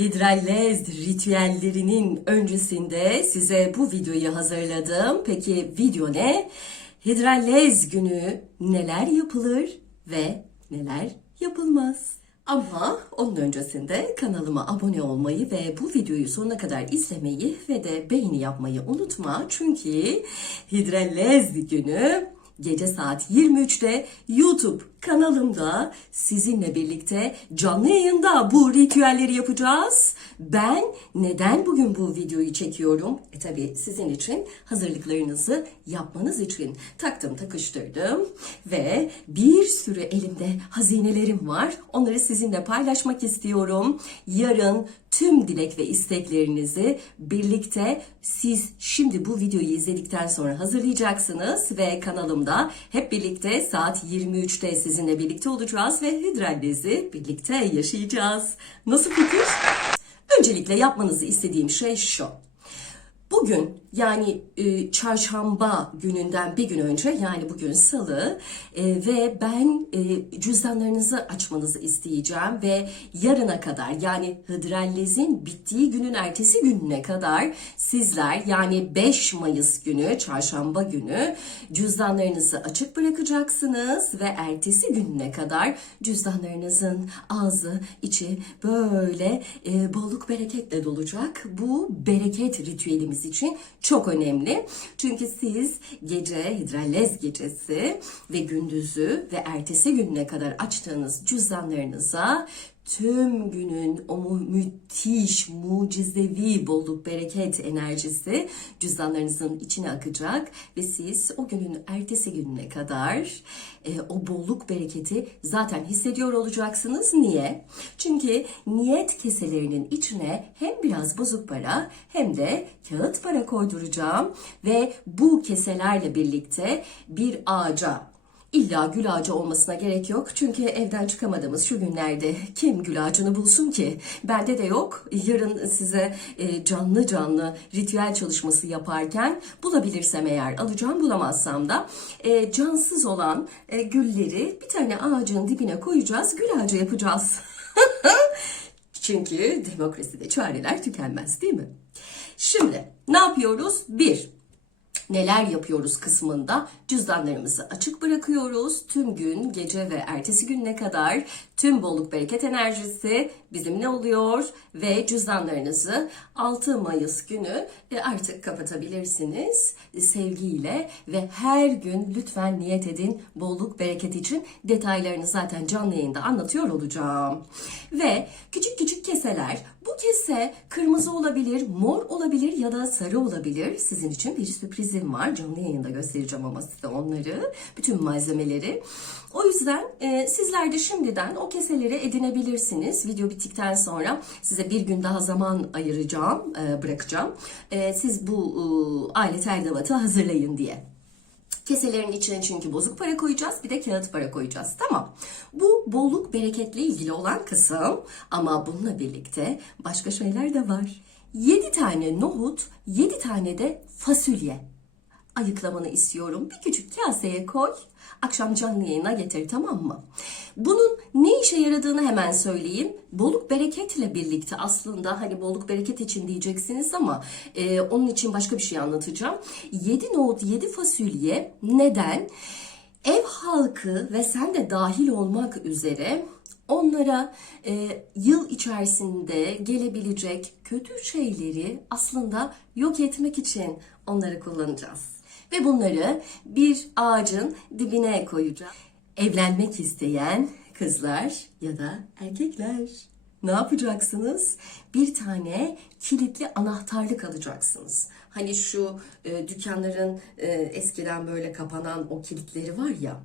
Hidrallez ritüellerinin öncesinde size bu videoyu hazırladım. Peki video ne? Hidrallez günü neler yapılır ve neler yapılmaz? Ama onun öncesinde kanalıma abone olmayı ve bu videoyu sonuna kadar izlemeyi ve de beğeni yapmayı unutma. Çünkü Hidrallez günü gece saat 23'te YouTube kanalımda sizinle birlikte canlı yayında bu ritüelleri yapacağız. Ben neden bugün bu videoyu çekiyorum? E tabi sizin için hazırlıklarınızı yapmanız için taktım takıştırdım ve bir sürü elimde hazinelerim var. Onları sizinle paylaşmak istiyorum. Yarın tüm dilek ve isteklerinizi birlikte siz şimdi bu videoyu izledikten sonra hazırlayacaksınız ve kanalımda hep birlikte saat 23'te sizinle birlikte olacağız ve hidrallezi birlikte yaşayacağız. Nasıl fikir? Öncelikle yapmanızı istediğim şey şu. Bugün yani e, çarşamba gününden bir gün önce yani bugün salı e, ve ben e, cüzdanlarınızı açmanızı isteyeceğim ve yarına kadar yani Hıdrallez'in bittiği günün ertesi gününe kadar sizler yani 5 Mayıs günü çarşamba günü cüzdanlarınızı açık bırakacaksınız ve ertesi gününe kadar cüzdanlarınızın ağzı içi böyle e, bolluk bereketle dolacak. Bu bereket ritüelimiz için çok önemli. Çünkü siz gece hidrallez gecesi ve gündüzü ve ertesi gününe kadar açtığınız cüzdanlarınıza tüm günün o mu- müthiş, mucizevi bolluk, bereket enerjisi cüzdanlarınızın içine akacak ve siz o günün ertesi gününe kadar e, o bolluk, bereketi zaten hissediyor olacaksınız. Niye? Çünkü niyet keselerinin içine hem biraz bozuk para hem de kağıt para koyduracağım ve bu keselerle birlikte bir ağaca İlla gül ağacı olmasına gerek yok. Çünkü evden çıkamadığımız şu günlerde kim gül ağacını bulsun ki? Bende de yok. Yarın size e, canlı canlı ritüel çalışması yaparken bulabilirsem eğer alacağım bulamazsam da e, cansız olan e, gülleri bir tane ağacın dibine koyacağız. Gül ağacı yapacağız. Çünkü demokraside çareler tükenmez değil mi? Şimdi ne yapıyoruz? Bir, neler yapıyoruz kısmında cüzdanlarımızı açık bırakıyoruz. Tüm gün, gece ve ertesi gününe kadar tüm bolluk bereket enerjisi bizimle oluyor ve cüzdanlarınızı 6 Mayıs günü e, artık kapatabilirsiniz sevgiyle ve her gün lütfen niyet edin bolluk bereket için detaylarını zaten canlı yayında anlatıyor olacağım. Ve küçük küçük keseler bu kese kırmızı olabilir, mor olabilir ya da sarı olabilir. Sizin için bir sürprizim var. Canlı yayında göstereceğim ama size onları. Bütün malzemeleri. O yüzden e, sizler de şimdiden o keseleri edinebilirsiniz. Video bittikten sonra size bir gün daha zaman ayıracağım, e, bırakacağım. E, siz bu e, alet edevatı hazırlayın diye. Keselerin içine çünkü bozuk para koyacağız bir de kağıt para koyacağız. Tamam. Bu bolluk bereketle ilgili olan kısım ama bununla birlikte başka şeyler de var. 7 tane nohut, 7 tane de fasulye ayıklamanı istiyorum. Bir küçük kaseye koy. Akşam canlı yayına getir tamam mı? Bunun ne işe yaradığını hemen söyleyeyim. Bolluk bereketle birlikte aslında hani bolluk bereket için diyeceksiniz ama e, onun için başka bir şey anlatacağım. 7 nohut 7 fasulye neden? Ev halkı ve sen de dahil olmak üzere onlara e, yıl içerisinde gelebilecek kötü şeyleri aslında yok etmek için onları kullanacağız. Ve bunları bir ağacın dibine koyacağız. Evlenmek isteyen kızlar ya da erkekler ne yapacaksınız? Bir tane kilitli anahtarlık alacaksınız. Hani şu e, dükkanların e, eskiden böyle kapanan o kilitleri var ya,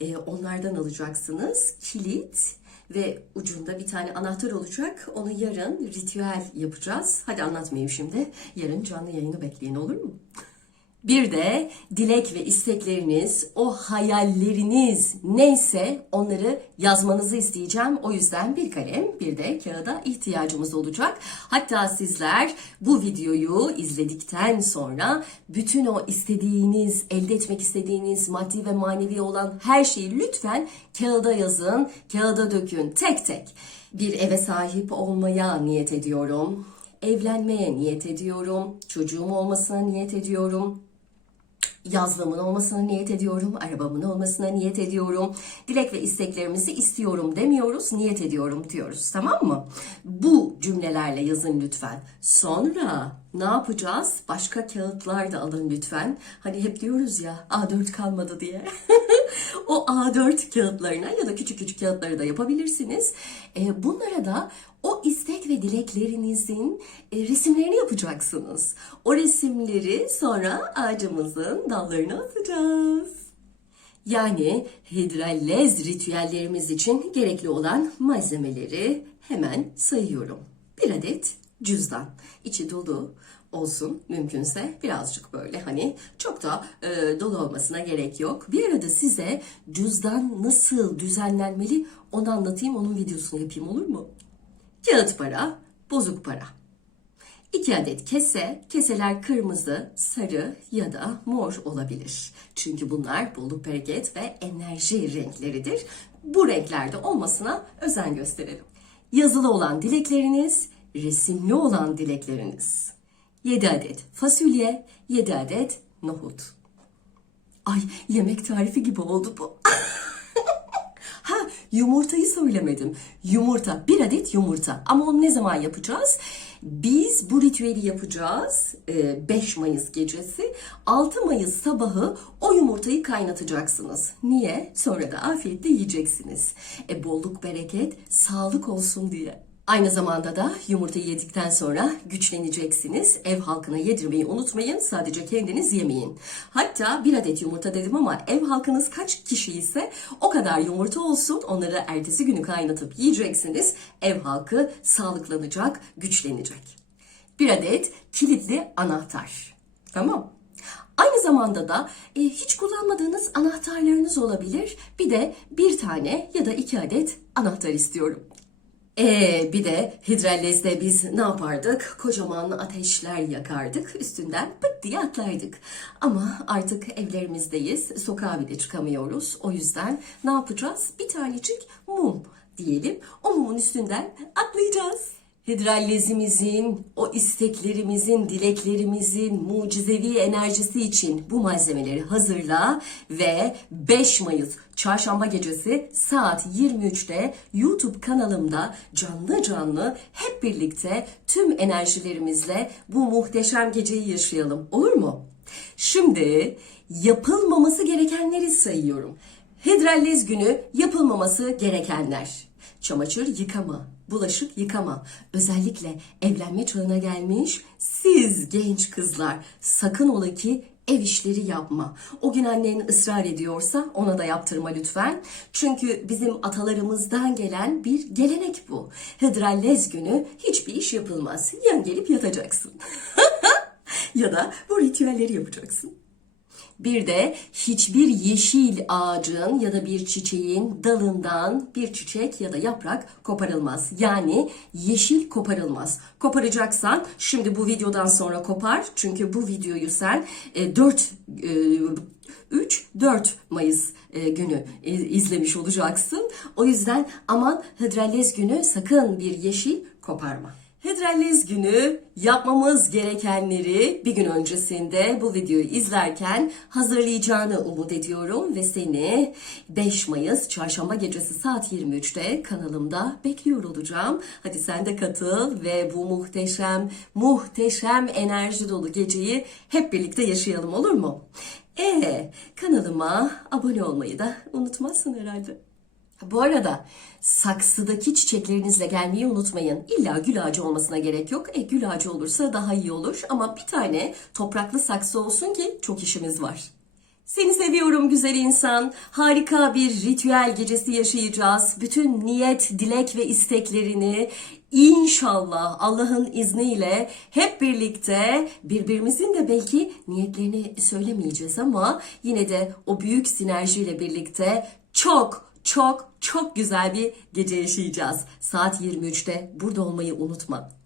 e, onlardan alacaksınız. Kilit ve ucunda bir tane anahtar olacak. Onu yarın ritüel yapacağız. Hadi anlatmayayım şimdi. Yarın canlı yayını bekleyin olur mu? Bir de dilek ve istekleriniz, o hayalleriniz neyse onları yazmanızı isteyeceğim. O yüzden bir kalem, bir de kağıda ihtiyacımız olacak. Hatta sizler bu videoyu izledikten sonra bütün o istediğiniz, elde etmek istediğiniz maddi ve manevi olan her şeyi lütfen kağıda yazın, kağıda dökün tek tek. Bir eve sahip olmaya niyet ediyorum. Evlenmeye niyet ediyorum. Çocuğum olmasına niyet ediyorum yazlığımın olmasına niyet ediyorum, arabamın olmasına niyet ediyorum. Dilek ve isteklerimizi istiyorum demiyoruz, niyet ediyorum diyoruz. Tamam mı? Bu cümlelerle yazın lütfen. Sonra ne yapacağız? Başka kağıtlar da alın lütfen. Hani hep diyoruz ya A4 kalmadı diye. o A4 kağıtlarına ya da küçük küçük kağıtları da yapabilirsiniz. E, bunlara da istek ve dileklerinizin e, resimlerini yapacaksınız. O resimleri sonra ağacımızın dallarına asacağız. Yani hidrallez ritüellerimiz için gerekli olan malzemeleri hemen sayıyorum. Bir adet cüzdan. içi dolu olsun mümkünse birazcık böyle hani çok da e, dolu olmasına gerek yok. Bir arada size cüzdan nasıl düzenlenmeli onu anlatayım onun videosunu yapayım olur mu? Kağıt para, bozuk para. 2 adet kese, keseler kırmızı, sarı ya da mor olabilir. Çünkü bunlar bolluk, bereket ve enerji renkleridir. Bu renklerde olmasına özen gösterelim. Yazılı olan dilekleriniz, resimli olan dilekleriniz. 7 adet fasulye, 7 adet nohut. Ay yemek tarifi gibi oldu bu. Yumurtayı söylemedim. Yumurta bir adet yumurta ama onu ne zaman yapacağız? Biz bu ritüeli yapacağız e, 5 Mayıs gecesi. 6 Mayıs sabahı o yumurtayı kaynatacaksınız. Niye? Sonra da afiyetle yiyeceksiniz. E bolluk bereket sağlık olsun diye. Aynı zamanda da yumurtayı yedikten sonra güçleneceksiniz. Ev halkına yedirmeyi unutmayın. Sadece kendiniz yemeyin. Hatta bir adet yumurta dedim ama ev halkınız kaç kişi ise o kadar yumurta olsun. Onları ertesi günü kaynatıp yiyeceksiniz. Ev halkı sağlıklanacak, güçlenecek. Bir adet kilitli anahtar. Tamam. Aynı zamanda da e, hiç kullanmadığınız anahtarlarınız olabilir. Bir de bir tane ya da iki adet anahtar istiyorum. Ee, bir de hidrallezde biz ne yapardık? Kocaman ateşler yakardık. Üstünden pıt diye atlardık. Ama artık evlerimizdeyiz. Sokağa bile çıkamıyoruz. O yüzden ne yapacağız? Bir tanecik mum diyelim. O mumun üstünden atlayacağız. Hidrallezimizin, o isteklerimizin, dileklerimizin mucizevi enerjisi için bu malzemeleri hazırla ve 5 Mayıs çarşamba gecesi saat 23'te YouTube kanalımda canlı canlı hep birlikte tüm enerjilerimizle bu muhteşem geceyi yaşayalım. Olur mu? Şimdi yapılmaması gerekenleri sayıyorum. Hidrallez günü yapılmaması gerekenler. Çamaşır yıkama, bulaşık yıkama. Özellikle evlenme çağına gelmiş siz genç kızlar sakın ola ki ev işleri yapma. O gün annen ısrar ediyorsa ona da yaptırma lütfen. Çünkü bizim atalarımızdan gelen bir gelenek bu. Hidrallez günü hiçbir iş yapılmaz. Yan gelip yatacaksın. ya da bu ritüelleri yapacaksın. Bir de hiçbir yeşil ağacın ya da bir çiçeğin dalından bir çiçek ya da yaprak koparılmaz. Yani yeşil koparılmaz. Koparacaksan şimdi bu videodan sonra kopar. Çünkü bu videoyu sen e, 4 3 4 Mayıs e, günü e, izlemiş olacaksın. O yüzden aman Hıdrallez günü sakın bir yeşil koparma. Hidrallez günü yapmamız gerekenleri bir gün öncesinde bu videoyu izlerken hazırlayacağını umut ediyorum ve seni 5 Mayıs çarşamba gecesi saat 23'te kanalımda bekliyor olacağım. Hadi sen de katıl ve bu muhteşem, muhteşem enerji dolu geceyi hep birlikte yaşayalım olur mu? Ee, kanalıma abone olmayı da unutmazsın herhalde. Bu arada saksıdaki çiçeklerinizle gelmeyi unutmayın. İlla gül ağacı olmasına gerek yok. E gül ağacı olursa daha iyi olur ama bir tane topraklı saksı olsun ki çok işimiz var. Seni seviyorum güzel insan. Harika bir ritüel gecesi yaşayacağız. Bütün niyet, dilek ve isteklerini inşallah Allah'ın izniyle hep birlikte birbirimizin de belki niyetlerini söylemeyeceğiz ama yine de o büyük sinerjiyle birlikte çok çok çok güzel bir gece yaşayacağız. Saat 23'te burada olmayı unutma.